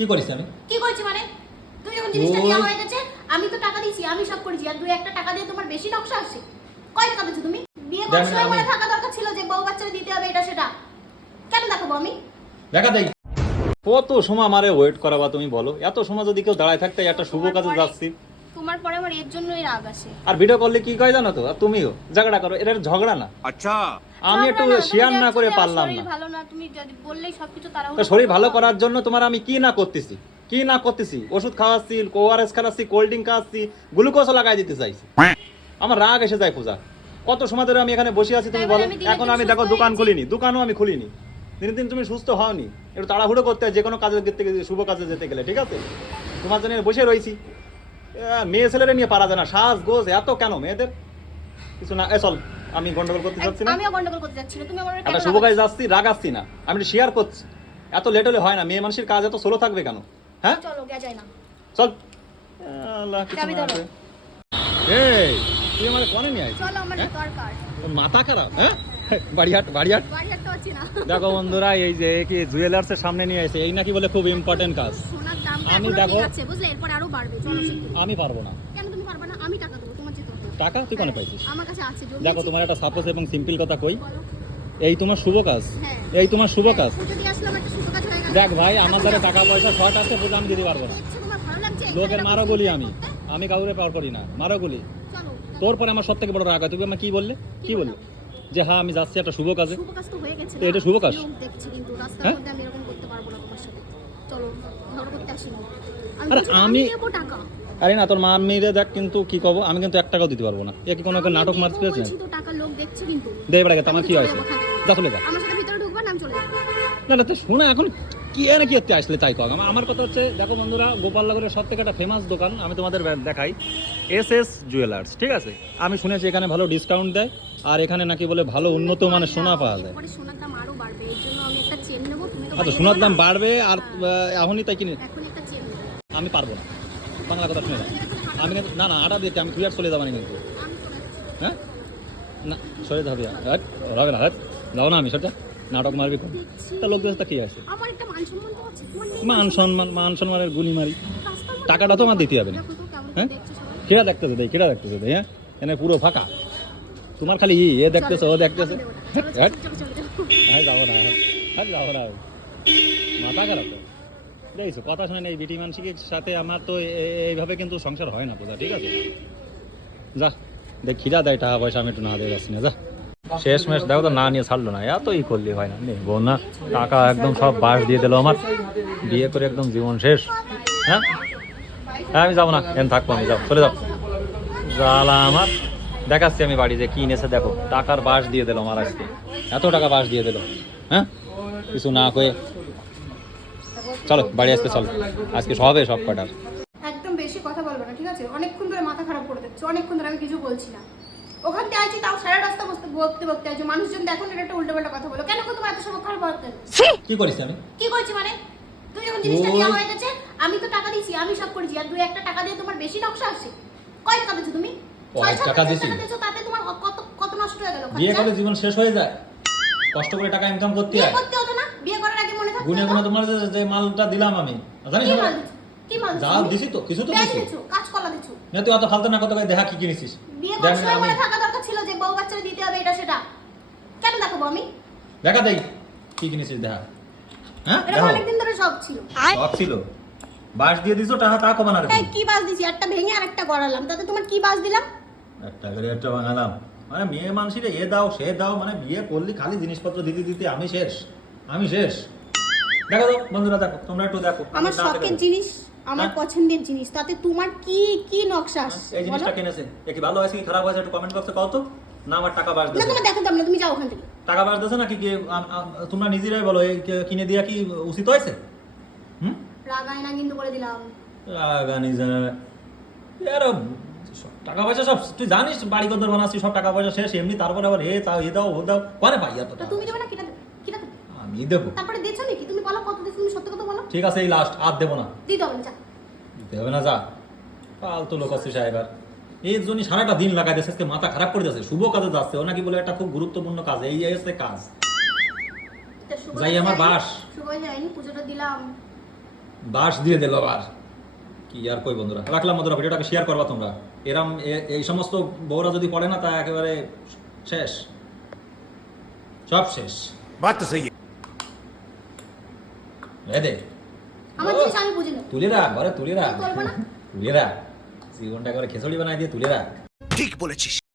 কি করিস আমি? কি করছি মানে? তুমি যখন জিনিসটা ওই- হয়ে গেছে আমি তো টাকা দিয়েছি আমি সব করেছি আর দুই একটা টাকা দিয়ে তোমার বেশি নকশা আসছে কয় টাকা দিচ্ছ তুমি? বিয়ে করার সময় মনে থাকা দরকার ছিল যে বউ বাচ্চা দিতে হবে এটা সেটা। কেন দেখাবো আমি? দেখা দেই। কত সময় আমারে ওয়েট করাবা তুমি বলো? এত সময় যদি কেউ দাঁড়ায় থাকতে একটা শুভ কাজে যাচ্ছি। তোমার পরে আমার এর রাগ আসে আর ভিডিও করলে কি কয় জানো তো? তুমিও? ঝগড়া করো ঝগড়া না। আচ্ছা। আমি একটু শেয়ার না করে পারলাম না। ভালো না তুমি যদি বললেই সবকিছু তারা শরীর ভালো করার জন্য তোমার আমি কি না করতেছি? কি না করতেছি? ওষুধ খাওয়াচ্ছি কোয়ারেস খাওয়াচ্ছি কোল্ড ড্রিঙ্ক খাওয়াচ্ছি গ্লুকোজও লাগাই দিতে চাইছি। আমার রাগ এসে যায় পূজা। কত সময় ধরে আমি এখানে বসে আছি তুমি বলো। এখন আমি দেখো দোকান খুলিনি দোকানও আমি খুলিনি। দিন দিন তুমি সুস্থ হওনি। একটু তাড়াহুড়ো করতে যে কোনো কাজের শুভ কাজে যেতে গেলে ঠিক আছে? তোমার জন্য বসে রয়েছি। মেয়ে ছেলেরা নিয়ে পারা যায় না। সাজ গোজ এত কেন মেয়েদের? কিছু না এ চল আমি গন্ডগোল করতে চাচ্ছি না। আমিও গন্ডগোল করতে যাচ্ছি না তুমি আমার একটা শুভ কাজে যাচ্ছি রাগ আসছি না। আমি শেয়ার করছি। এত লেট হলে হয় না মেয়ে মানুষের কাজ এত স্লো থাকবে কেন? হ্যাঁ? চলো গে যায় না। চল। আল্লাহ কিছু না। আছে। এই তুই আমাকে কনে নিয়ে আইছিস? চলো আমার হ্যাঁ? দরকার। তোর মাথা খারাপ হ্যাঁ? বাড়িহাট বাড়িহাট? দেখো বন্ধুরা এই যে কি জুয়েলার্সের সামনে নিয়ে আসে এই নাকি বলে খুব ইম্পর্টেন্ট কাজ। আমি দেখো-। আমি পারব না। টাকা তুই কোনে হ্যাঁ, পাইছিস? দেখো তোমার একটা সাপোজ এবং সিম্পল কথা কই। এই তোমার শুভ কাজ। হ্যাঁ। এই তোমার শুভ কাজ। কাজ হয়ে গেল। দেখ ভাই আমার দ্বারা টাকা পয়সা শর্ট আছে বুঝে আমি দিতে পারব না। লাগছে? লোকের মারো গুলি আমি। আমি কাউরে পার করি না। মারো গুলি। তোর পরে আমার সব থেকে বড় রাগ হয়। তুমি আমার কি বললে? কি বললে? যে হ্যাঁ আমি যাচ্ছি একটা শুভ কাজে। শুভ কাজ তো হয়ে গেছে এটা শুভ কাজ? লোক কিন্তু রাস্তার হ্যাঁ? মধ্যে আমি এরকম করতে পারব না তোমার সাথে। চলো ঝগড়া করতে আসিনি আরে আমি- টাকা। আরে না তোর মা মেয়েরে দেখ কিন্তু কি কব আমি কিন্তু এক টাকাও দিতে পারব না। এ কি কোনো একটা নাটক মারতে পেরেছে বলছি তো টাকা লোক দেখছে কিন্তু। দে এবার তোমার কি হয়েছে? যা চলে যা। আমার সাথে ভিতরে ঢুকবা না আমি চলে যাব। না না তো শোনা এখন কি এনে কি আসলে তাই কম আমার কথা হচ্ছে দেখো বন্ধুরা গোপালনগরের সব থেকে একটা ফেমাস দোকান আমি তোমাদের দেখাই। এস এস জুয়েলার্স ঠিক আছে? আমি শুনেছি এখানে ভালো ডিসকাউন্ট দেয় আর এখানে নাকি বলে ভালো উন্নত মানের সোনা পাওয়া যায়। সোনার দাম আরও বাড়বে এর জন্য আমি একটা চেন নেব তুমি তো আচ্ছা সোনার দাম বাড়বে আর আহ, এখনই তাই কিনে। এখন একটা চেন আমি পারব না। বাংলা কথা শুনে আমি কিন্তু না না আটা দিতে আমি ক্লিয়ার চলে যাব না কিন্তু হ্যাঁ? না সরে যাবে হাট হবে না হাট। যাও না আমি সেটা। নাটক মারবি কোন? তা লোক দেশটা কি আছে? আমার একটা মান সম্মান তো আছে। মান সম্মান মান সম্মানের গুলি মারি টাকাটা তো আমার দিতে হবে না। তো হ্যাঁ? কেরা দেখতেছে দেই কেরা দেখতেছে দেই হ্যাঁ? এনে পুরো ফাঁকা। তোমার খালি ই, এ দেখতেছে, ও দেখতেছে। চলো। হ্যাঁ যাব না হ্যাঁ। যাব না। মাথা খারাপ তো। দেখছ, কথা শুনে এই বিটি মানসিকের সাথে আমার তো এইভাবে কিন্তু সংসার হয় না বোঝা ঠিক আছে? যা, দেখ, খিদা দেয় টাকা পয়সা, আমি একটু না দিয়ে যাচ্ছি না যা। শেষ মেশ দেখো তো না নিয়ে ছাড়লো না, এত ই করলে হয় না নেব না। টাকা একদম সব বাস দিয়ে দিল আমার। বিয়ে করে একদম জীবন শেষ হ্যাঁ? হ্যাঁ আমি যাব না। এন থাকব আমি যাও চলে যাও। জ্বালা আমার। দেখাচ্ছি আমি বাড়ি যে কি এনেছে দেখো। টাকার বাস দিয়ে দিল আমার আজকে। এত টাকা বাস দিয়ে দিল। হ্যাঁ? কিছু না কয়ে। চলো বাড়ি আসতে চলো। আজকে সবে সব কটার একদম বেশি কথা বলব না ঠিক আছে? অনেকক্ষণ ধরে মাথা খারাপ করে দিচ্ছে। অনেকক্ষণ ধরে আমি কিছু বলছি না। ওখান থেকে আছি তাও সারা রাস্তা বসতে বকতে বকতে আছি মানুষজন দেখুন এটা একটা উল্টো পাল্টা কথা বলো। কেন গো তোমার এত সব খারাপ কি করিস আমি? কি করছি মানে? তুমি যখন জিনিসটা দেওয়া হয়ে গেছে আমি তো টাকা দিয়েছি আমি সব করেছি। আর দুই একটা টাকা দিয়ে তোমার বেশি নকশা আসছে কয় টাকা দিচ্ছ তুমি? কয় টাকা দিছি? দিয়েছ, তাতে তোমার কত কত নষ্ট হয়ে গেল বিয়ে করে জীবন শেষ হয়ে যায়। কষ্ট করে টাকা ইনকাম করতে হয়। করতে হতো না? বিয়ে করার আগে মনে থাকতো গুনে গুনে তোমার যে- মালটা দিলাম আমি। জানিস কি? মাল কি মাল দিছো? যা দিছি তো কিছু তো দিছি। দিছো, কাঁচকলা দিছো। না তুই অত ফালতু না কত করে দেখা কি কিনেছিস? বিয়ে করার সময় মনে থাকা দরকার ছিল যে বউ বাচ্চারা দিতে হবে এটা সেটা। কেন দেখাবো আমি? দেখা দেই কি কিনেছিস দেখা? হ্যাঁ এটা অনেকদিন ধরে শখ ছিল। শখ ছিল? বাস দিয়ে দিছো টাকা তা কমানোর এই কি বাস দিছি? একটা ভেঙে আর একটা গড়ালাম। তাতে তোমার কি বাস দিলাম? একটা করে একটা বাঙালাম মানে মেয়ে মানুষের এ দাও সে দাও মানে বিয়ে করলি খালি জিনিসপত্র দিতে দিতে আমি শেষ। আমি শেষ। দেখো তো বন্ধুরা দেখো তোমরা একটু দেখো। আমি আমার না শখের জিনিস আমার হ্যাঁ? পছন্দের জিনিস তাতে তোমার কি কি নকশা আসছে এই জিনিসটা কিনেছে। এ কি ভালো হয়েছে কি খারাপ হয়েছে একটু কমেন্ট বক্সে কও তো। না আমার টাকা বাস না দিয়েছে। তোমার দেখো তুমি যাও ওখান থেকে। টাকা বাস দিয়েছে নাকি তোমরা নিজেরাই বলো এই কিনে দেওয়া কি উচিত হয়েছে? হুম? রাগায় কিন্তু করে দিলাম। রাগানি আর টাকা পয়সা সব তুই জানিস বাড়ি কদর বানাচ্ছি সব টাকা পয়সা শেষ এমনি তারপরে আবার এ তাও এ দাও ও দাও করে পাই এত? তুমি দেবে না? কিনা কিনা আমি দেবো। তারপরে দিয়েছ নাকি তুমি বলো কত দিয়েছ তুমি সত্যি কথা বলো। ঠিক আছে এই লাস্ট আর দেবো না। হবে না যা। দেবে না যা। ফালতু লোক আছে সাহেবার এর জন্য সারাটা দিন লাগাই দিয়েছে আজকে মাথা খারাপ করে দিয়েছে। শুভ কাজে যাচ্ছে। ও নাকি বলে একটা খুব গুরুত্বপূর্ণ কাজ। এই এসে কাজ। যাই আমার বাস। শুভ যায়নি পুজোটা দিলাম। বাস দিয়ে দিল আর। কি আর কই বন্ধুরা? রাখলাম বন্ধুরা ভিডিওটাকে শেয়ার করবা তোমরা। এরম এই সমস্ত বউরা যদি পড়ে না তা একেবারে শেষ। সব শেষ। বাদ তো সেই। রেদে আমার জিনিস আমি বুঝি না। তুলে রাখ ঘরে তুলে রাখ। তুলে রাখ। জীবনটা করে খেসড়ি বানাই দিয়ে তুলে রাখ। ঠিক বলেছিস।